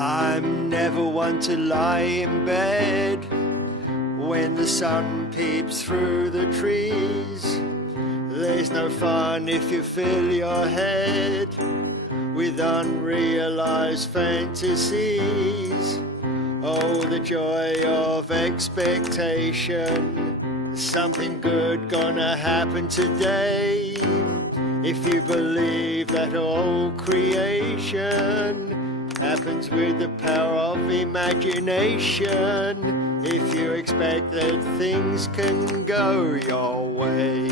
I'm never one to lie in bed when the sun peeps through the trees. There's no fun if you fill your head with unrealized fantasies. Oh, the joy of expectation. Something good gonna happen today. If you believe that all creation happens with the power of imagination, if you expect that things can go your way.